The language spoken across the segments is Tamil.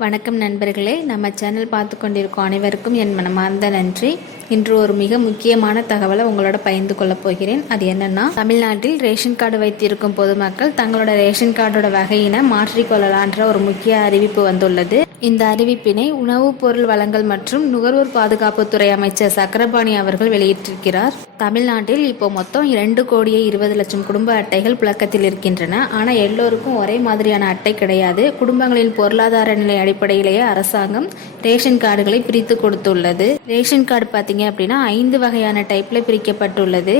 வணக்கம் நண்பர்களே. நம்ம சேனல் பார்த்து கொண்டிருக்கும் அனைவருக்கும் என் மனமார்ந்த நன்றி. இன்று ஒரு மிக முக்கியமான தகவலை உங்களோட பகிர்ந்து கொள்ளப் போகிறேன். அது என்னன்னா தமிழ்நாட்டில் ரேஷன் கார்டு வைத்திருக்கும் பொதுமக்கள் தங்களோட ரேஷன் கார்டோட வகையினை மாற்றிக்கொள்ளலான்ற ஒரு முக்கிய அறிவிப்பு வந்துள்ளது. இந்த அறிவிப்பினை உணவுப் பொருள் வழங்கல் மற்றும் நுகர்வோர் பாதுகாப்புத்துறை அமைச்சர் சக்கரபாணி அவர்கள் வெளியிட்டிருக்கிறார். தமிழ்நாட்டில் இப்போ மொத்தம் இரண்டு கோடியே இருபது லட்சம் குடும்ப அட்டைகள் புழக்கத்தில் இருக்கின்றன. ஆனால் எல்லோருக்கும் ஒரே மாதிரியான அட்டை கிடையாது. குடும்பங்களின் பொருளாதார நிலை அடிப்படையிலேயே அரசாங்கம் ரேஷன் கார்டுகளை பிரித்து கொடுத்துள்ளது. ரேஷன் கார்டு பார்த்தீங்க அப்படின்னா ஐந்து வகையான டைப்பில் பிரிக்கப்பட்டுள்ளது.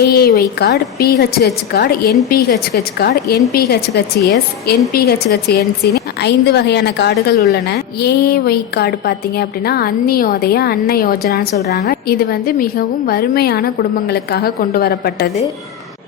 AAY card PHH card NPHH card NPHHS என்பிஹெச்ஹெச்என்சின்னு ஐந்து வகையான கார்டுகள் உள்ளன. ஏஏஒய் கார்டு பார்த்தீங்க அப்படின்னா அந்நியோதய அன்ன யோஜனான்னு சொல்கிறாங்க இது வந்து மிகவும் வறுமையான குடும்பங்களுக்காக கொண்டு வரப்பட்டது.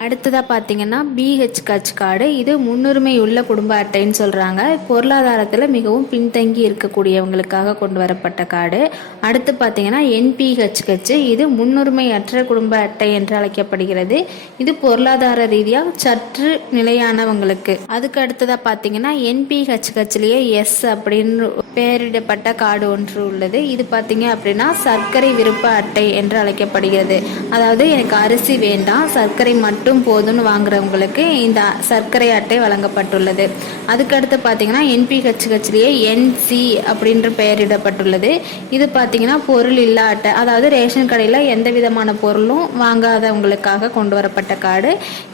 அடுத்ததாக பார்த்தீங்கன்னா பிஹெச் கட்ச் கார்டு. இது முன்னுரிமை உள்ள குடும்ப அட்டைன்னு சொல்கிறாங்க பொருளாதாரத்தில் மிகவும் பின்தங்கி இருக்கக்கூடியவங்களுக்காக கொண்டு வரப்பட்ட கார்டு. அடுத்து பார்த்தீங்கன்னா என்பிஹெச் கட்ச். இது முன்னுரிமை அற்ற குடும்ப அட்டை என்று அழைக்கப்படுகிறது. இது பொருளாதார ரீதியாக சற்று நிலையானவங்களுக்கு. அதுக்கு அடுத்ததாக பார்த்தீங்கன்னா என்பிஹெச் கட்சிலேயே எஸ் அப்படின்னு பெயரிடப்பட்ட கார்டு ஒன்று உள்ளது. இது பார்த்தீங்க அப்படின்னா சர்க்கரை விருப்ப அட்டை என்று அழைக்கப்படுகிறது. அதாவது எனக்கு அரிசி வேண்டாம் சர்க்கரை மட்டும் மட்டும் போதும்னு வாங்குறவங்களுக்கு இந்த சர்க்கரை அட்டை வழங்கப்பட்டுள்ளது. அதுக்கடுத்து பார்த்தீங்கன்னா என்பிஹெச்ஹெச்லேயே என்சி அப்படின்ற பெயரிடப்பட்டுள்ளது. இது பார்த்தீங்கன்னா பொருள் இல்லா அட்டை அதாவது ரேஷன் கடையில் எந்த விதமான பொருளும் வாங்காதவங்களுக்காக கொண்டு வரப்பட்ட கார்டு.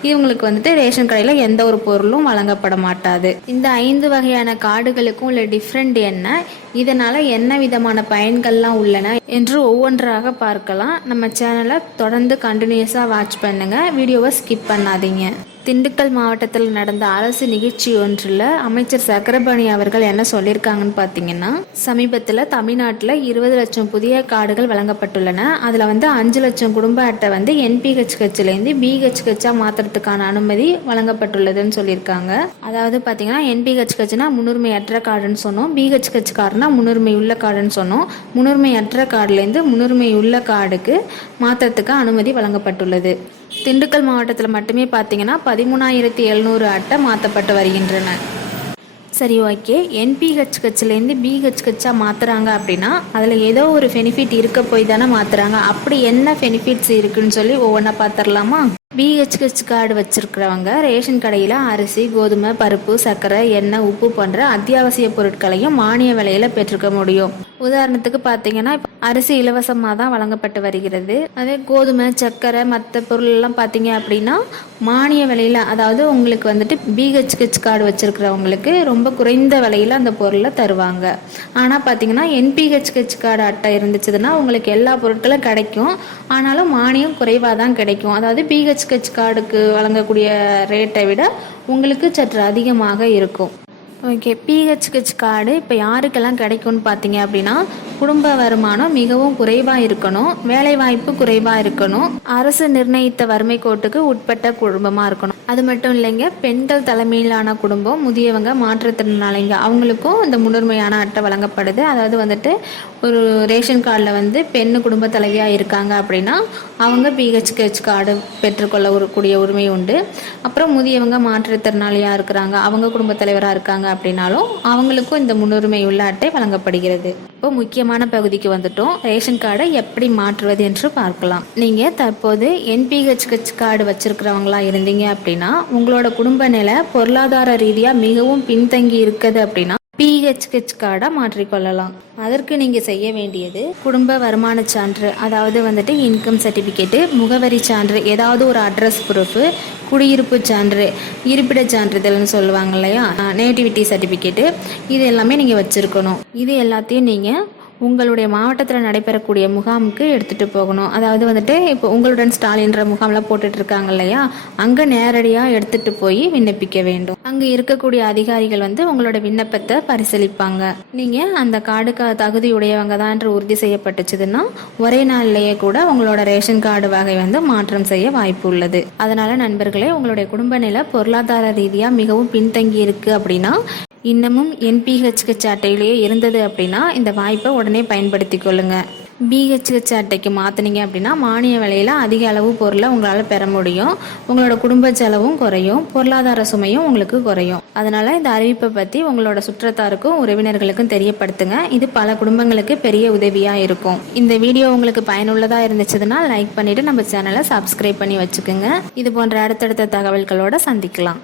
இவங்களுக்கு வந்துட்டு ரேஷன் கடையில் எந்த ஒரு பொருளும் வழங்கப்பட மாட்டாது. இந்த ஐந்து வகையான கார்டுகளுக்கும் உள்ள டிஃப்ரெண்ட் என்ன? இதனால் என்ன விதமான பயன்கள்லாம் உள்ளன? என்று ஒவ்வொன்றாக பார்க்கலாம். நம்ம சேனலை தொடர்ந்து கண்டினியூஸாக வாட்ச் பண்ணுங்கள் வீடியோவை ஸ்கிப் பண்ணாதீங்க. திண்டுக்கல் மாவட்டத்தில் நடந்த அரசு நிகழ்ச்சி ஒன்றில் அமைச்சர் சக்கரபாணி அவர்கள் என்ன சொல்லியிருக்காங்கன்னு பார்த்தீங்கன்னா சமீபத்தில் தமிழ்நாட்டில் இருபது லட்சம் புதிய கார்டுகள் வழங்கப்பட்டுள்ளன. அதில் வந்து அஞ்சு லட்சம் குடும்ப அட்டை வந்து என்பிஹெச் கட்சிலேருந்து பிஹெச் கட்சா மாற்றுறதுக்கான அனுமதி வழங்கப்பட்டுள்ளதுன்னு சொல்லியிருக்காங்க அதாவது பார்த்தீங்கன்னா என்பிஹெச் கட்சினா முன்னுரிமையற்ற கார்டுன்னு சொன்னோம். பிஹெச் கட்சி கார்டுனா முன்னுரிமை உள்ள கார்டுன்னு சொன்னோம். முன்னுரிமையற்ற கார்டுலேருந்து முன்னுரிமை உள்ள கார்டுக்கு மாற்றுறதுக்கு அனுமதி வழங்கப்பட்டுள்ளது. திண்டுக்கல் மாவட்டத்தில் மட்டுமே பார்த்தீங்கன்னா பதிமூணாயிரத்தி எழுநூறு அட்டை மாற்றப்பட்டு வருகின்றன. சரி ஓகே. என்பிஹெச் கட்சிலேருந்து பிஹெச் கட்சாக மாற்றுறாங்க அப்படின்னா அதில் ஏதோ ஒரு பெனிஃபிட் இருக்க போய் தானே மாற்றுறாங்க அப்படி என்ன பெனிஃபிட்ஸ் இருக்குன்னு சொல்லி ஒவ்வொன்றா பார்த்துடலாமா பிஹெச்ஹெச் கார்டு வச்சுருக்கிறவங்க ரேஷன் கடையில் அரிசி கோதுமை பருப்பு சர்க்கரை எண்ணெய் உப்பு போன்ற அத்தியாவசிய பொருட்களையும் மானிய விலையில் பெற்றுக்க முடியும். உதாரணத்துக்கு பார்த்தீங்கன்னா அரிசி இலவசமாக தான் வழங்கப்பட்டு வருகிறது. அதே கோதுமை சர்க்கரை மற்ற பொருள்லாம் பார்த்தீங்க அப்படின்னா மானிய விலையில் அதாவது உங்களுக்கு வந்துட்டு பிஹெச்ஹெச் கார்டு வச்சுருக்கிறவங்களுக்கு ரொம்ப குறைந்த விலையில் அந்த பொருளை தருவாங்க. ஆனால் பார்த்தீங்கன்னா என்பிஹெச்ஹெச் கார்டு அட்டை இருந்துச்சுன்னா உங்களுக்கு எல்லா பொருட்களும் கிடைக்கும். ஆனாலும் மானியம் குறைவாக தான் கிடைக்கும். அதாவது பிஹெச்ஹெச் கார்டுக்கு வழங்கக்கூடிய ரேட்டை விட உங்களுக்கு சற்று அதிகமாக இருக்கும். ஓகே பிஹெச்ஹெச் கார்டு இப்போ யாருக்கெல்லாம் கிடைக்கும்னு பார்த்தீங்க அப்படின்னா குடும்ப வருமானம் மிகவும் குறைவாக இருக்கணும். வேலைவாய்ப்பு குறைவாக இருக்கணும். அரசு நிர்ணயித்த வறுமை கோட்டுக்கு உட்பட்ட குடும்பமாக இருக்கணும். அது மட்டும் இல்லைங்க பெண்கள் தலைமையிலான குடும்பம் முதியவங்க மாற்றுத்திறனாளிங்க அவங்களுக்கும் இந்த முன்னுரிமையான அட்டை வழங்கப்படுது. அதாவது வந்துட்டு ஒரு ரேஷன் கார்டில் வந்து பெண் குடும்ப தலைவியாக இருக்காங்க அப்படின்னா அவங்க பிஹெச்கேஹெச் கார்டு பெற்றுக்கொள்ள ஒரு கூடிய உரிமை உண்டு. அப்புறம் முதியவங்க மாற்றுத்திறனாளியாக இருக்கிறாங்க அவங்க குடும்ப தலைவராக இருக்காங்க அப்படின்னாலும் அவங்களுக்கும் இந்த முன்னுரிமை உள்ள அட்டை வழங்கப்படுகிறது. இப்போ முக்கியமான பகுதிக்கு வந்துட்டோம். ரேஷன் கார்டை எப்படி மாற்றுவது என்று பார்க்கலாம். நீங்கள் தற்போது என்பிஹெச் கார்டு வச்சிருக்கிறவங்களா இருந்தீங்க அப்படின்னா உங்களோட குடும்ப நிலை பொருளாதார ரீதியாக மிகவும் பின்தங்கி இருக்குது அப்படின்னா பிஹெச்ஹெச் கார்டை மாற்றிக்கொள்ளலாம். அதற்கு நீங்கள் செய்ய வேண்டியது குடும்ப வருமான சான்று அதாவது வந்துட்டு இன்கம் சர்டிஃபிகேட்டு முகவரி சான்று ஏதாவது ஒரு அட்ரஸ் ப்ரூஃபு குடியிருப்பு சான்று இருப்பிடச் சான்றிதழ்னு சொல்லுவாங்க இல்லையா? நேட்டிவிட்டி சர்டிஃபிகேட்டு இது எல்லாமே நீங்கள் வச்சுருக்கணும். இது எல்லாத்தையும் நீங்கள் உங்களுடைய மாவட்டத்தில் நடைபெறக்கூடிய முகாமுக்கு எடுத்துகிட்டு போகணும். அதாவது வந்துட்டு இப்போ உங்களுடன் ஸ்டாலின்ற முகாமில் போட்டுட்டு இருக்காங்க இல்லையா? அங்கே நேரடியாக எடுத்துகிட்டு போய் விண்ணப்பிக்க வேண்டும். அங்கே இருக்கக்கூடிய அதிகாரிகள் வந்து உங்களோட விண்ணப்பத்தை பரிசீலிப்பாங்க. நீங்கள் அந்த கார்டுக்கு தகுதி உடையவங்க தான் என்று உறுதி செய்யப்பட்டுச்சுதுன்னா ஒரே நாள்லேயே கூட உங்களோட ரேஷன் கார்டு வகை வந்து மாற்றம் செய்ய வாய்ப்பு உள்ளது. அதனால் நண்பர்களே உங்களுடைய குடும்ப நிலை பொருளாதார ரீதியாக மிகவும் பின்தங்கி இருக்குது அப்படின்னா இன்னமும் என்பிஹெச்ஹெச் அட்டையிலேயே இருந்தது அப்படின்னா இந்த வாய்ப்பை உடனே பயன்படுத்தி கொள்ளுங்க. பிஹெச்ஹெச் அட்டைக்கு மாற்றினீங்க அப்படின்னா மானிய விலையில் அதிக அளவு பொருளை உங்களால் பெற முடியும். உங்களோட குடும்ப செலவும் குறையும். பொருளாதார சுமையும் உங்களுக்கு குறையும். அதனால் இந்த அறிவிப்பை பற்றி உங்களோட சுற்றத்தாருக்கும் உறவினர்களுக்கும் தெரியப்படுத்துங்க. இது பல குடும்பங்களுக்கு பெரிய உதவியாக இருக்கும். இந்த வீடியோ உங்களுக்கு பயனுள்ளதாக இருந்துச்சுன்னா லைக் பண்ணிவிட்டு நம்ம சேனலை சப்ஸ்கிரைப் பண்ணி வச்சுக்கோங்க. இது போன்ற அடுத்தடுத்த தகவல்களோட சந்திக்கலாம்.